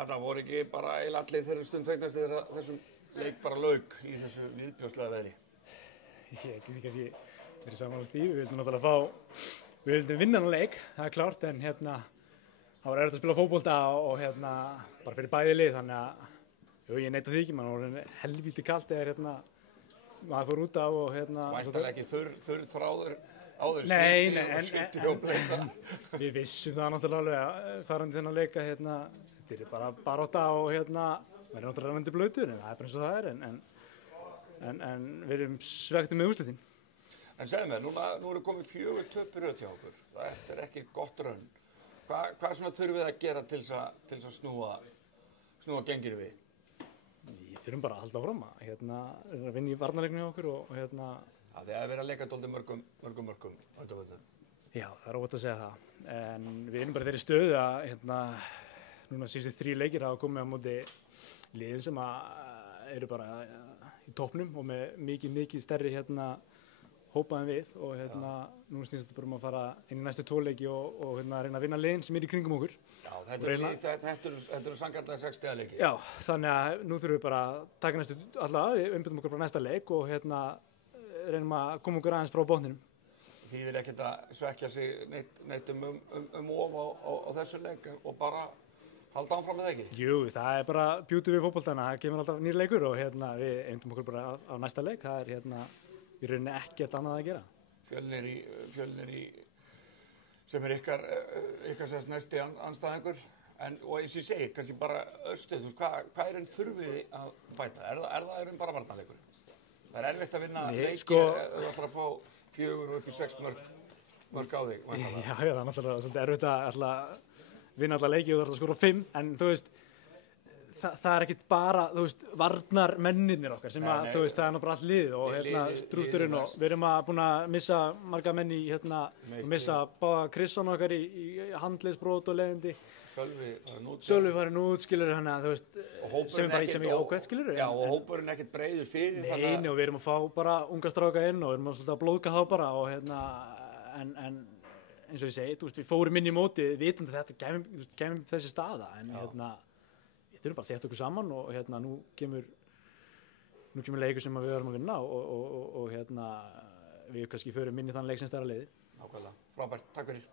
Þetta voru ekki bara eiginlega allir þeirra stund fegnast þegar þessum leik bara lauk í þessu viðbjóðslega veðri. Ég get kannski verið saman á því, við vildum náttúrulega við vildum vinna þennan leik, það er klárt, en það var erfitt að spila fótbolta og bara fyrir bæði lið, þannig að ég neita því ekki, mann var helvíti kalt þegar maður fór út af og Væntanlega ekki þurr þráður á þessu sviti og bleita. Við vissum það náttúrulega alveg farandi þennan leika, þetta er bara barátta og maður er náttúrulega rennandi blautur, en það er bara eins og það er, en við erum svektir með úrslitin. En segðu mér, nú eru komið 4 töp í röð hjá okkur, þetta er ekki gott raun. Hvað svona þurfum við að gera til þess að snúa gengir við? Við þurfum bara að halda áfram að vinna í varnarleiknum hjá okkur og Það er verið að leika dálítið mörgum á þetta völdum. Já, það er óvægt að segja það, en við erum bara þeirri stöðu að núna síðustu 3 leikir hafa komið á móti liðum sem eru bara í toppnum og með mikið stærri hópaðum við og nú snýst þetta bara að fara inn í næstu 2 leiki og reyna að vinna liðin sem er í kringum okkur. Já, þetta eru sanngjarnlega 6 stiga leiki. Já, þannig að nú þurfum við bara að taka næstu við umbyrðum okkur bara næsta leik og reynum að koma okkur aðeins frá botninum. Þýðir ekkert að svekkja sig neitt of á þessu leik og bara halda áfram með það ekki? Jú, það er bara beauty við fótboltana, það kemur alltaf nýr leikur og við eindum okkur bara á næsta leik, það er í rauninni ekkert annað að gera. Fjölnir í sem er ykkar sérst næsti andstæðingur, og eins og ég segi, kannski bara Östuð, hvað er þurfið að bæta? Er það bara varnarleikur? Það er erfitt að vinna leiki, þú ætlar að fá 4 og upp í 6 mörg á þig. Já, það er náttúrulega svolítið erfitt að vinna alla leiki og þú ætlar að skora 5, en þú veist, það er ekkert bara, varnarmennirnir okkar sem það er náttúrulega allt liðið og strúkturinn og við erum búin að missa marga menn í missa báða Krisson okkar í handleiðsbrot og leiðindi. Sölvi farin út, skilur hann að sem er ákveðt, skilur. Já, og hópurinn ekkert breiður fyrir. Nei, og við erum að fá bara unga stráka inn og við erum að blóðga þá bara og en eins og ég segi, við fórum inn í mótið vitandi að þetta kemur þessi staða, en við þurfum bara að þétta okkur saman og nú kemur leikur sem við verðum að vinna og við kannski förum inn í þann leik sem stærra liði. Nákvæmlega, frábært, takk fyrir.